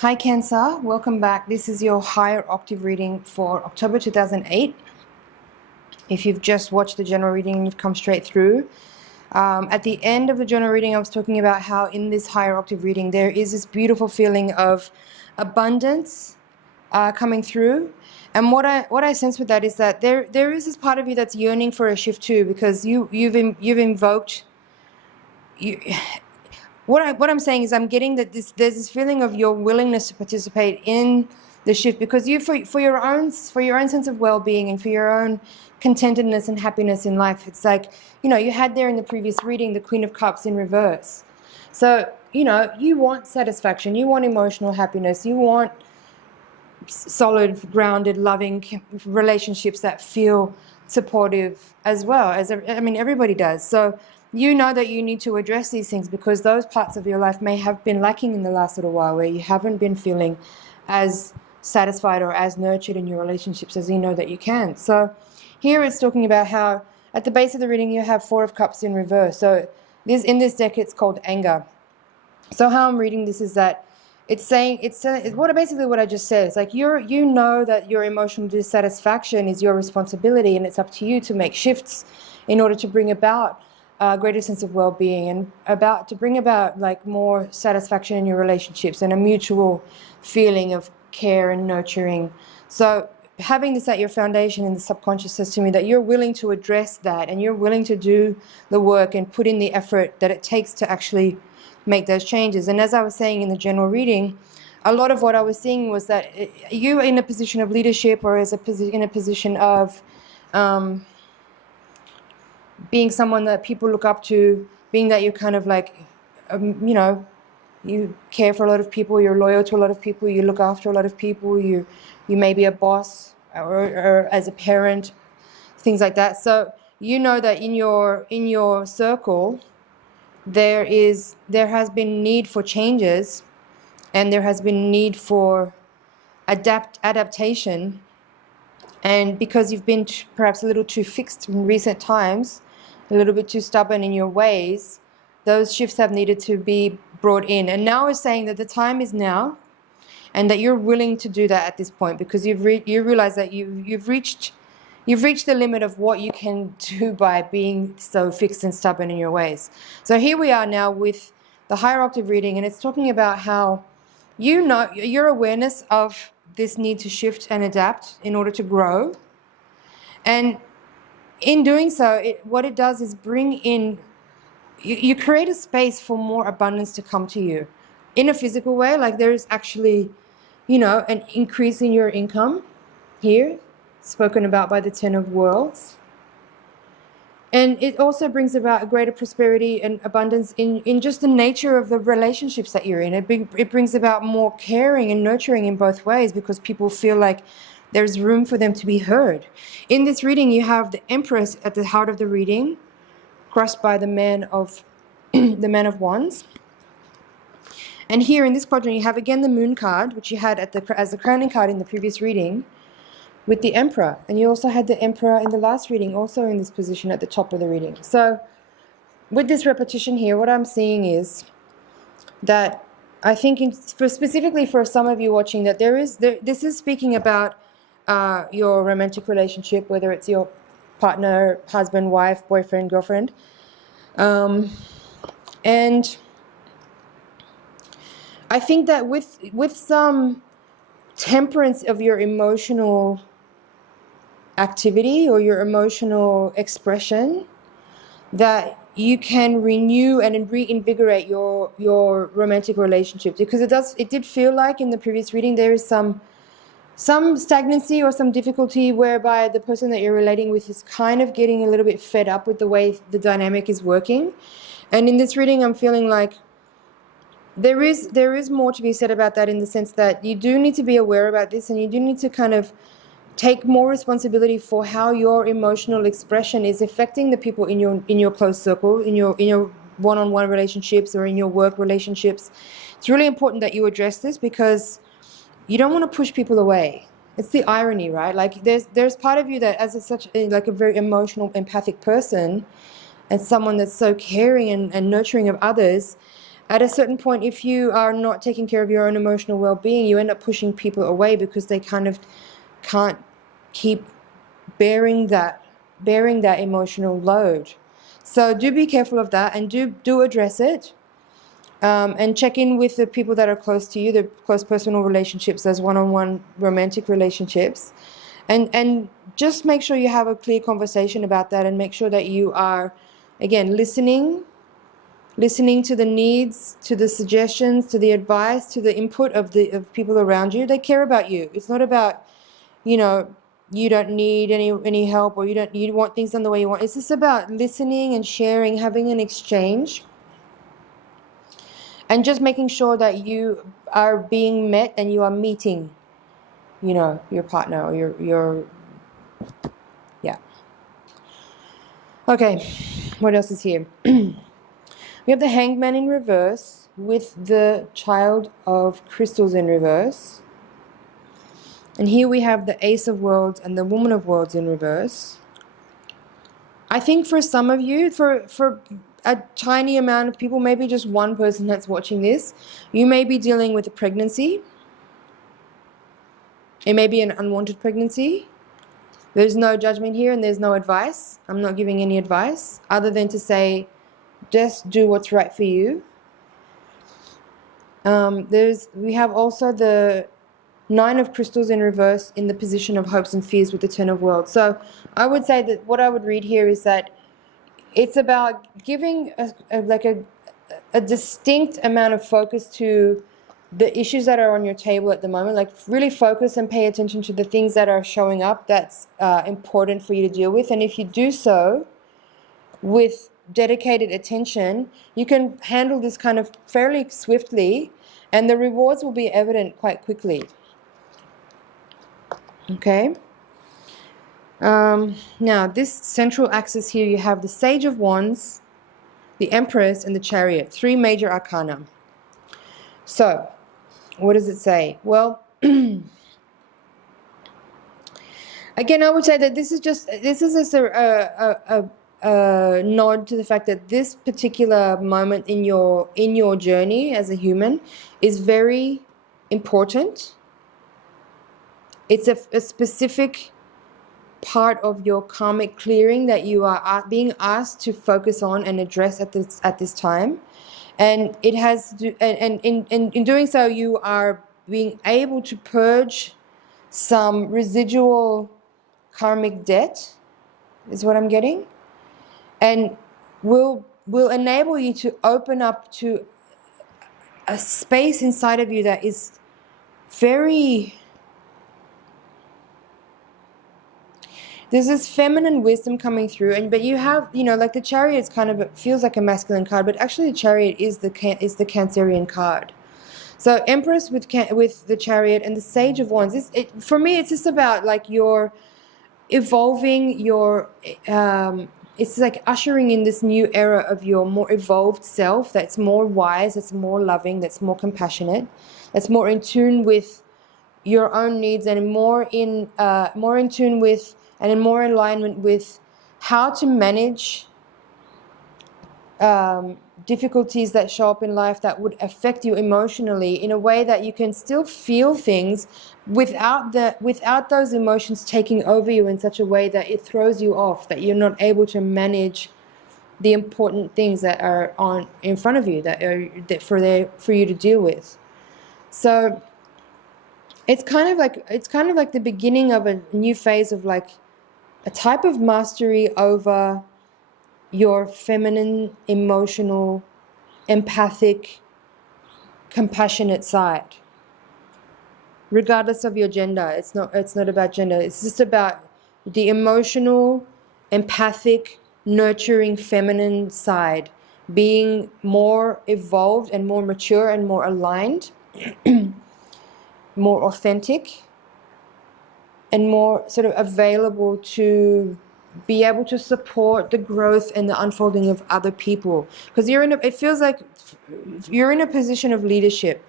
Hi Cancer, welcome back. This is your Higher Octave reading for October 2008. If you've just watched the general reading and you've come straight through, at the end of the general reading I was talking about how in this Higher Octave reading there is this beautiful feeling of abundance coming through. And what I sense with that is that there is this part of you that's yearning for a shift too, because you've invoked you. What I'm saying is I'm getting that there's this feeling of your willingness to participate in the shift, because you for your own sense of well-being and for your own contentedness and happiness in life. It's like, you had there in the previous reading the Queen of Cups in reverse. So, you want satisfaction, you want emotional happiness, you want solid, grounded, loving relationships that feel supportive as well. Everybody does. So you know that you need to address these things because those parts of your life may have been lacking in the last little while, where you haven't been feeling as satisfied or as nurtured in your relationships as you know that you can. So here it's talking about how at the base of the reading you have Four of Cups in reverse. So in this deck it's called anger. So how I'm reading this is that it's basically what I just said. It's like you know that your emotional dissatisfaction is your responsibility, and it's up to you to make shifts in order to bring about a greater sense of well-being and to bring about like more satisfaction in your relationships and a mutual feeling of care and nurturing. So having this at your foundation in the subconscious says to me that you're willing to address that, and you're willing to do the work and put in the effort that it takes to actually make those changes. And as I was saying in the general reading, a lot of what I was seeing was that you in a position of leadership or in a position of being someone that people look up to, being that you're kind of like, you care for a lot of people, you're loyal to a lot of people, you look after a lot of people, you may be a boss or as a parent, things like that. So you know that in your circle there has been need for changes, and there has been need for adaptation. And because you've been perhaps a little too fixed in recent times, a little bit too stubborn in your ways, those shifts have needed to be brought in. And now it's saying that the time is now, and that you're willing to do that at this point, because you realize that you've reached the limit of what you can do by being so fixed and stubborn in your ways. So here we are now with the Higher Octave reading, and it's talking about how your awareness of this need to shift and adapt in order to grow. And in doing so, what it does is bring in, you create a space for more abundance to come to you in a physical way. Like there is actually, an increase in your income here, spoken about by the Ten of Worlds. And it also brings about a greater prosperity and abundance in just the nature of the relationships that you're in. It brings about more caring and nurturing in both ways, because people feel like there's room for them to be heard. In this reading, you have the Empress at the heart of the reading, crossed by the Man of Wands. And here in this quadrant, you have again the Moon card, which you had as the crowning card in the previous reading, with the Emperor. And you also had the Emperor in the last reading, also in this position at the top of the reading. So with this repetition here, what I'm seeing is that I think specifically for some of you watching, that this is speaking about your romantic relationship, whether it's your partner, husband, wife, boyfriend, girlfriend. And I think that with some temperance of your emotional activity or your emotional expression, that you can renew and reinvigorate your romantic relationship. Because it did feel like in the previous reading there is some stagnancy or some difficulty whereby the person that you're relating with is kind of getting a little bit fed up with the way the dynamic is working. And in this reading I'm feeling like there is more to be said about that, in the sense that you do need to be aware about this, and you do need to kind of take more responsibility for how your emotional expression is affecting the people in your close circle, in your one-on-one relationships or in your work relationships. It's really important that you address this, because you don't want to push people away. It's the irony, right? Like there's part of you that, as a very emotional, empathic person, and someone that's so caring and nurturing of others, At a certain point, if you are not taking care of your own emotional well-being, you end up pushing people away because they kind of can't keep bearing that emotional load. So do be careful of that, and do address it. And check in with the people that are close to you, the close personal relationships, those one-on-one romantic relationships. And just make sure you have a clear conversation about that, and make sure that you are, again, listening to the needs, to the suggestions, to the advice, to the input of people around you. They care about you. It's not about, you don't need any help, or you want things done the way you want. It's just about listening and sharing, having an exchange. And just making sure that you are being met and you are meeting, your partner or your yeah. Okay, what else is here? We have the Hanged Man in reverse with the Child of Crystals in reverse. And here we have the Ace of Worlds and the Woman of Worlds in reverse. I think for some of you, for a tiny amount of people, maybe just one person that's watching this, you may be dealing with a pregnancy. It may be an unwanted pregnancy. There's no judgment here, and there's no advice. I'm not giving any advice other than to say, just do what's right for you. We have also the Nine of Crystals in reverse in the position of hopes and fears with the Ten of Worlds. So I would say that what I would read here is that it's about giving a distinct amount of focus to the issues that are on your table at the moment. Like, really focus and pay attention to the things that are showing up that's important for you to deal with. And if you do so with dedicated attention, you can handle this kind of fairly swiftly, and the rewards will be evident quite quickly. Okay. Now, this central axis here, you have the Sage of Wands, the Empress, and the Chariot. 3 major arcana. So, what does it say? Well, again, I would say that this is just a nod to the fact that this particular moment in your journey as a human is very important. It's a specific part of your karmic clearing that you are being asked to focus on and address at this time. And it has to, and in doing so, you are being able to purge some residual karmic debt, is what I'm getting, and will enable you to open up to a space inside of you that is very... There's this feminine wisdom coming through, but you have, like the Chariot's kind of, it feels like a masculine card, but actually the Chariot is the Cancerian card. So Empress with the Chariot and the Sage of Wands. For me, it's just about like your evolving your. It's like ushering in this new era of your more evolved self. That's more wise. That's more loving. That's more compassionate. That's more in tune with your own needs, and more in tune with, and in more alignment with how to manage difficulties that show up in life that would affect you emotionally in a way that you can still feel things without those emotions taking over you in such a way that it throws you off, that you're not able to manage the important things that are in front of you that for you to deal with. So it's kind of like the beginning of a new phase of like a type of mastery over your feminine, emotional, empathic, compassionate side. Regardless of your gender, it's not about gender. It's just about the emotional, empathic, nurturing, feminine side being more evolved and more mature and more aligned, more authentic, and more sort of available to be able to support the growth and the unfolding of other people. Because it feels like you're in a position of leadership.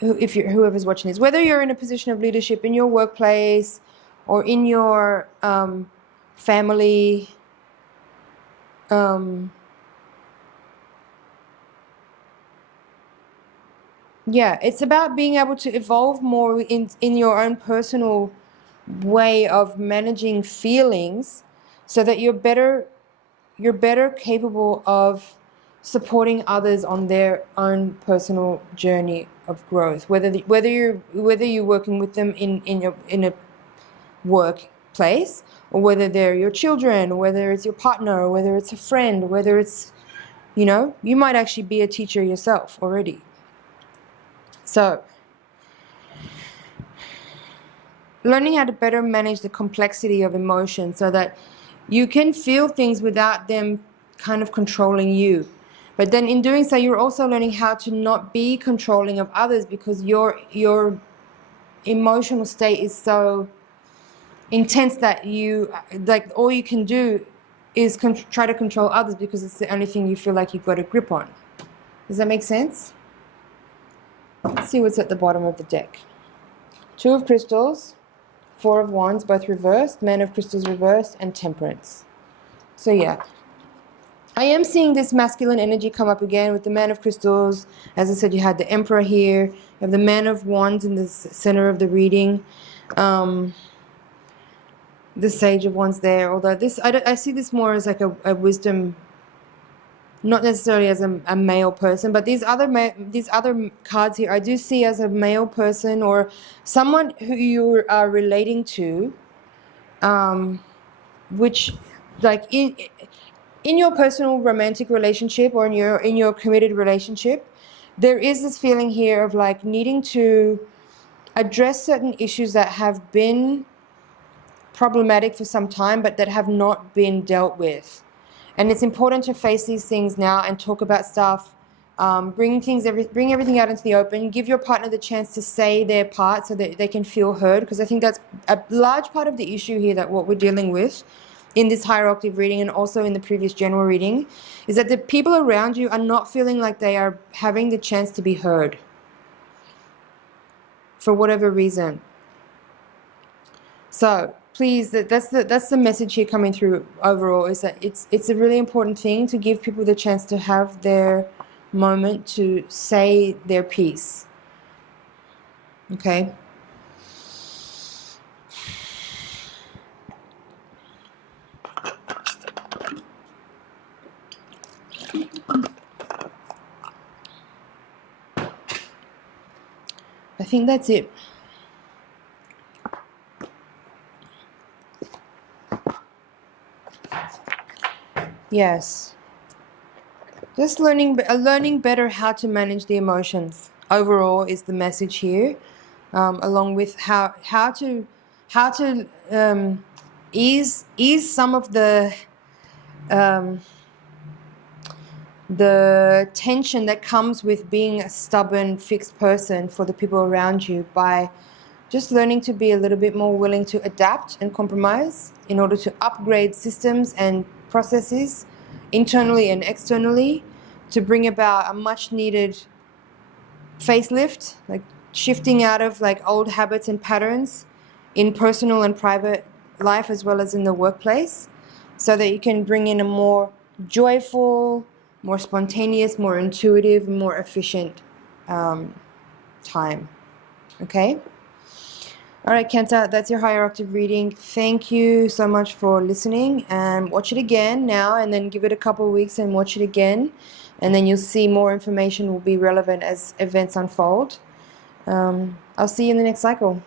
Whoever's watching this, whether you're in a position of leadership in your workplace or in your family, Yeah, it's about being able to evolve more in your own personal way of managing feelings, so that you're better capable of supporting others on their own personal journey of growth, whether you're working with them in a workplace, or whether they're your children, or whether it's your partner, or whether it's a friend, whether it's, you might actually be a teacher yourself already. So learning how to better manage the complexity of emotion, so that you can feel things without them kind of controlling you. But then in doing so, you're also learning how to not be controlling of others, because your emotional state is so intense that all you can do is try to control others, because it's the only thing you feel like you've got a grip on. Does that make sense? Let's see what's at the bottom of the deck. Two of Crystals, Four of Wands, both reversed, Man of Crystals reversed, and Temperance. So yeah, I am seeing this masculine energy come up again with the Man of Crystals. As I said, you had the Emperor here. You have the Man of Wands in the center of the reading. The Sage of Wands there. Although this, I see this more as like a wisdom, not necessarily as a male person, but these other cards here I do see as a male person, or someone who you are relating to, which, like, in your personal romantic relationship, or in your committed relationship, there is this feeling here of like needing to address certain issues that have been problematic for some time, but that have not been dealt with. And it's important to face these things now and talk about stuff, bring everything out into the open, give your partner the chance to say their part so that they can feel heard, because I think that's a large part of the issue here, that what we're dealing with in this higher octave reading, and also in the previous general reading, is that the people around you are not feeling like they are having the chance to be heard for whatever reason. So please, that's the message here coming through overall, is that it's a really important thing to give people the chance to have their moment to say their piece. Okay? I think that's it. Yes. Just learning better how to manage the emotions overall is the message here, along with how to ease some of the tension that comes with being a stubborn, fixed person for the people around you, by just learning to be a little bit more willing to adapt and compromise in order to upgrade systems and processes internally and externally, to bring about a much needed facelift, like shifting out of like old habits and patterns in personal and private life, as well as in the workplace, so that you can bring in a more joyful, more spontaneous, more intuitive, more efficient time. Okay? All right, Cancer, that's your higher octave reading. Thank you so much for listening, and watch it again now, and then give it a couple of weeks and watch it again, and then you'll see more information will be relevant as events unfold. I'll see you in the next cycle.